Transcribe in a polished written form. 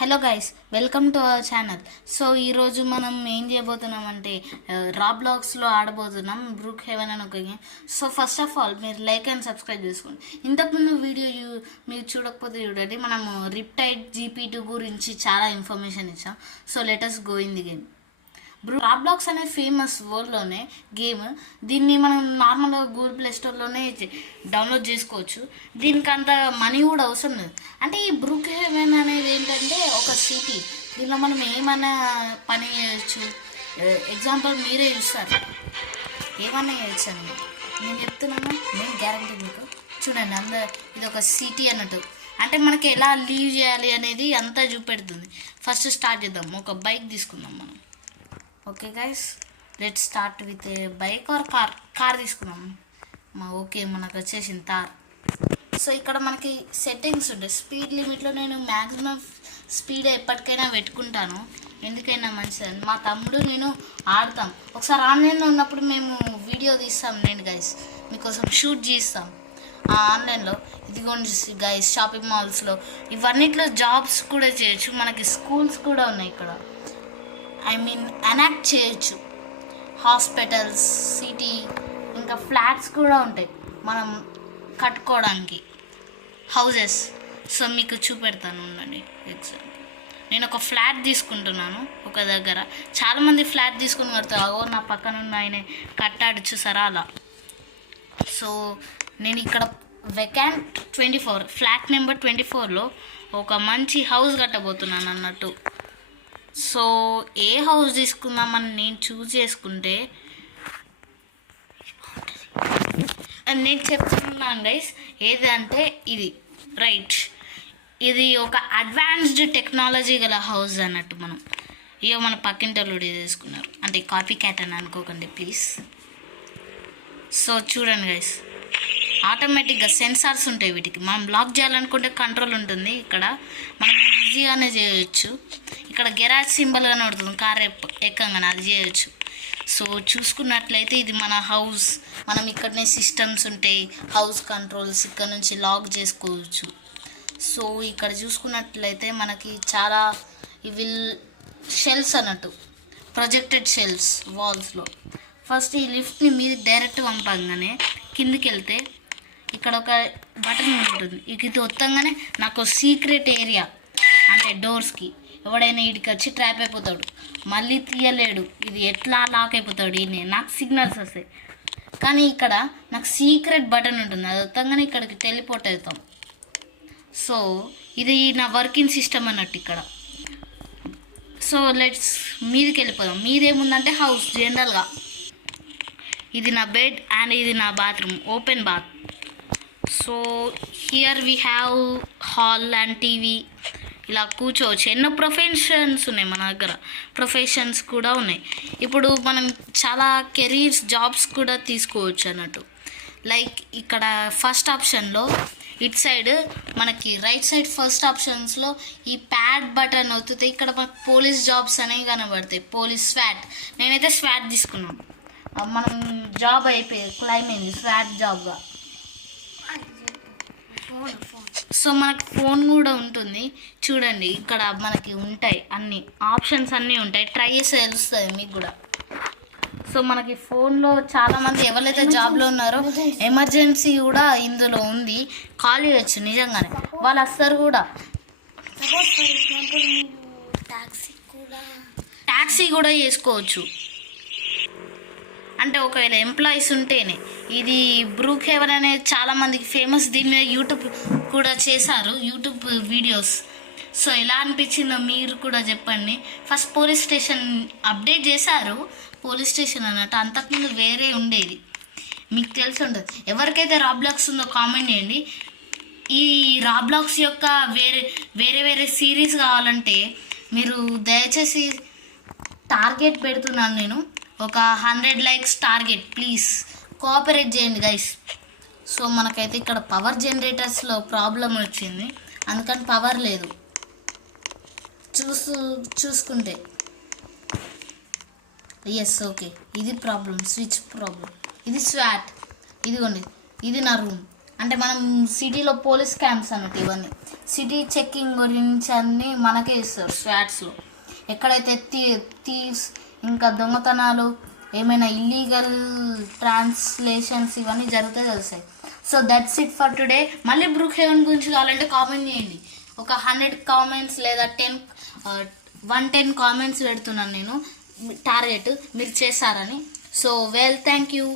Hello guys, welcome to our channel. So ఈరోజు మనం ఏం చేయబోతున్నాం అంటే రాబ్లాక్స్లో ఆడబోతున్నాం బ్రూక్ హెవెన్ అని ఒక game. So first of all మీరు లైక్ అండ్ సబ్స్క్రైబ్ చేసుకోండి. ఇంతకుముందు వీడియో మీరు చూడకపోతే చూడండి. మనము రిప్టైడ్ GP2 గురించి చాలా ఇన్ఫర్మేషన్ ఇచ్చాం. So let us go in the game. Roblox అనే ఫేమస్ వరల్డ్లోనే గేమ్. దీన్ని మనం నార్మల్గా గూగుల్ ప్లే స్టోర్లోనే డౌన్లోడ్ చేసుకోవచ్చు. దీనికి అంత మనీ కూడా అవసరం లేదు. అంటే ఈ బ్రూక్ హెవెన్ అనేది ఏంటంటే ఒక సిటీ. దీనిలో మనం ఏమైనా పని చేయొచ్చు. ఎగ్జాంపుల్ మీరే చూస్తారు, ఏమన్నా చేయొచ్చు అండి. నేను చెప్తున్నాను, నేను గ్యారంటీ మీకు. చూడండి, ఇది ఒక సిటీ అన్నట్టు. అంటే మనకి ఎలా లీవ్ చేయాలి అనేది అంతా చూపెడుతుంది. ఫస్ట్ స్టార్ట్ చేద్దాం. ఒక బైక్ తీసుకుందాం మనం. Okay guys, let's start with a bike or car తీసుకున్నాం. ఓకే, మనకు వచ్చేసింది కార్. సో ఇక్కడ మనకి సెట్టింగ్స్ ఉంటాయి. స్పీడ్ లిమిట్లో నేను మ్యాక్సిమం స్పీడ్ ఎప్పటికైనా పెట్టుకుంటాను, ఎందుకైనా మంచిదని. మా తమ్ముడు నేను ఆడతాం. ఒకసారి ఆన్లైన్లో ఉన్నప్పుడు మేము వీడియో తీస్తాం. నేను గైస్ మీకోసం షూట్ చేస్తాం ఆన్లైన్లో. ఇదిగోండి గైస్, షాపింగ్ మాల్స్లో ఇవన్నిట్లో జాబ్స్ కూడా చేయొచ్చు. మనకి స్కూల్స్ కూడా ఉన్నాయి ఇక్కడ. ఎనాక్ట్ చేయొచ్చు. హాస్పిటల్స్, సిటీ, ఇంకా ఫ్లాట్స్ కూడా ఉంటాయి మనం కట్టుకోవడానికి, హౌజెస్. సో మీకు చూపెడతాను ఉండండి. ఎగ్జాంపుల్ నేను ఒక ఫ్లాట్ తీసుకుంటున్నాను ఒక దగ్గర. చాలామంది ఫ్లాట్ తీసుకుని కడతారు. నా పక్కన ఉన్న ఆయన కట్టాడు చూసారా, అలా. సో నేను ఇక్కడ వెకాంట్ 24 ఫ్లాట్ నెంబర్ 24లో ఒక మంచి హౌస్ కట్టబోతున్నాను అన్నట్టు. సో ఏ హౌస్ తీసుకుందామని నేను చూస్ చేసుకుంటే నేను చెప్తున్నాను గైస్, ఏదంటే ఇది రైట్. ఇది ఒక అడ్వాన్స్డ్ టెక్నాలజీ గల హౌస్ అన్నట్టు. మనం మన పక్కింటోళ్ళు తీసుకున్నారు, అంటే కాపీ క్యాట్ అని అనుకోకండి ప్లీజ్. సో చూడండి గైస్, ఆటోమేటిక్గా సెన్సార్స్ ఉంటాయి వీటికి. మనం లాక్ చేయాలనుకుంటే కంట్రోల్ ఉంటుంది. ఇక్కడ మనం ఈజీగానే చేయొచ్చు. ఇక్కడ గెరాజ్ సింబల్ గానే ఉంటుంది, కార్ ఎక్కగానే అది చేయొచ్చు. సో చూసుకున్నట్లయితే ఇది మన హౌస్. మనం ఇక్కడనే సిస్టమ్స్ ఉంటాయి, హౌస్ కంట్రోల్స్, ఇక్కడ నుంచి లాక్ చేసుకోవచ్చు. సో ఇక్కడ చూసుకున్నట్లయితే మనకి చాలా ఇవి షెల్స్ అన్నట్టు, ప్రొజెక్టెడ్ షెల్స్ వాల్స్లో. ఫస్ట్ ఈ లిఫ్ట్ని మీరు డైరెక్ట్ పంపగానే కిందికి వెళ్తే ఇక్కడ ఒక బటన్ ఉంటుంది. ఇది ఒత్తంగానే నాకు సీక్రెట్ ఏరియా, అంటే డోర్స్కి ఎవడైనా వీడికి వచ్చి ట్రాప్ అయిపోతాడు, మళ్ళీ తీయలేడు. ఇది ఎట్లా లాక్ అయిపోతాడు ఈయన, నాకు సిగ్నల్స్ వస్తాయి. కానీ ఇక్కడ నాకు సీక్రెట్ బటన్ ఉంటుంది, అది ఒత్తంగానే ఇక్కడికి టెలిపోర్ట్ అవుతాం. సో ఇది నా వర్కింగ్ సిస్టమ్ అన్నట్టు ఇక్కడ. సో లెట్స్ మీదికి వెళ్ళిపోదాం. మీదేముందంటే హౌస్ జనరల్గా. ఇది నా బెడ్ అండ్ ఇది నా bathroom, open bath. So here we have hall and TV. ఇలా కూర్చోవచ్చు. ఎన్నో ప్రొఫెషన్స్ ఉన్నాయి మన దగ్గర, ప్రొఫెషన్స్ కూడా ఉన్నాయి. ఇప్పుడు మనం చాలా కెరీర్స్, జాబ్స్ కూడా తీసుకోవచ్చు అన్నట్టు. లైక్ ఇక్కడ ఫస్ట్ ఆప్షన్లో ఇటు సైడ్ మనకి రైట్ సైడ్ ఫస్ట్ ఆప్షన్స్లో ఈ ప్యాడ్ బటన్ అవుతుంది. ఇక్కడ మనకు పోలీస్ జాబ్స్ అనేవి కనబడతాయి. పోలీస్ స్వాట్, నేనైతే స్వాట్ తీసుకున్నాను. మనం జాబ్ అయిపోయింది, క్లైమ్ అయింది స్వాట్ జాబ్గా. సో మనకి ఫోన్ కూడా ఉంటుంది. చూడండి ఇక్కడ మనకి ఉంటాయి అన్ని ఆప్షన్స్, అన్నీ ఉంటాయి. ట్రై చేసి తెలుస్తుంది మీకు కూడా. సో మనకి ఫోన్లో చాలామంది ఎవరైతే జాబ్లో ఉన్నారో ఎమర్జెన్సీ కూడా ఇందులో ఉంది, కాల్ చేయొచ్చు. నిజంగానే వాళ్ళు వస్తారు కూడా. ట్యాక్సీ కూడా చేసుకోవచ్చు. అంటే ఒకవేళ ఎంప్లాయీస్ ఉంటేనే. ఇది బ్రూక్ హెవెన్ అనేది చాలామందికి ఫేమస్. దీని మీద యూట్యూబ్ కూడా చేశారు, యూట్యూబ్ వీడియోస్. సో ఎలా అనిపించిందో మీరు కూడా చెప్పండి. ఫస్ట్ పోలీస్ స్టేషన్ అప్డేట్ చేశారు, పోలీస్ స్టేషన్ అన్నట్టు. అంతకుముందు వేరే ఉండేది, మీకు తెలిసి ఉండదు. ఎవరికైతే రాబ్లాక్స్ ఉందో కామెంట్ చేయండి. ఈ రాబ్లాక్స్ యొక్క వేరే వేరే సిరీస్ కావాలంటే మీరు దయచేసి టార్గెట్ పెడుతున్నాను నేను, ఒక 100 likes టార్గెట్. ప్లీజ్ కోఆపరేట్ చేయండి గైస్. సో మనకైతే ఇక్కడ పవర్ జనరేటర్స్లో ప్రాబ్లం వచ్చింది, అందుకని పవర్ లేదు. చూసుకుంటే ఎస్, ఓకే, ఇది ప్రాబ్లం, స్విచ్ ప్రాబ్లం. ఇది స్వాట్, ఇదిగోండి, ఇది నా రూమ్. అంటే మనం సిటీలో పోలీస్ క్యాంప్స్ అన్నట్టు ఇవన్నీ సిటీ చెక్కింగ్ గురించి అన్నీ మనకే ఇస్తారు స్వాట్స్లో. ఎక్కడైతే థీవ్స్ ఇంకా దొంగతనాలు ఏమైనా ఇల్లీగల్ ట్రాన్స్లేషన్స్ ఇవన్నీ జరిగితే తెలుస్తాయి. So that's it for today. మళ్ళీ బ్రూక్ హెవెన్ గురించి కావాలంటే కామెంట్ చేయండి. ఒక 100 కామెంట్స్ లేదా 110 కామెంట్స్ పెడుతున్నాను నేను టార్గెట్, మీరు చేస్తారని. So thank you.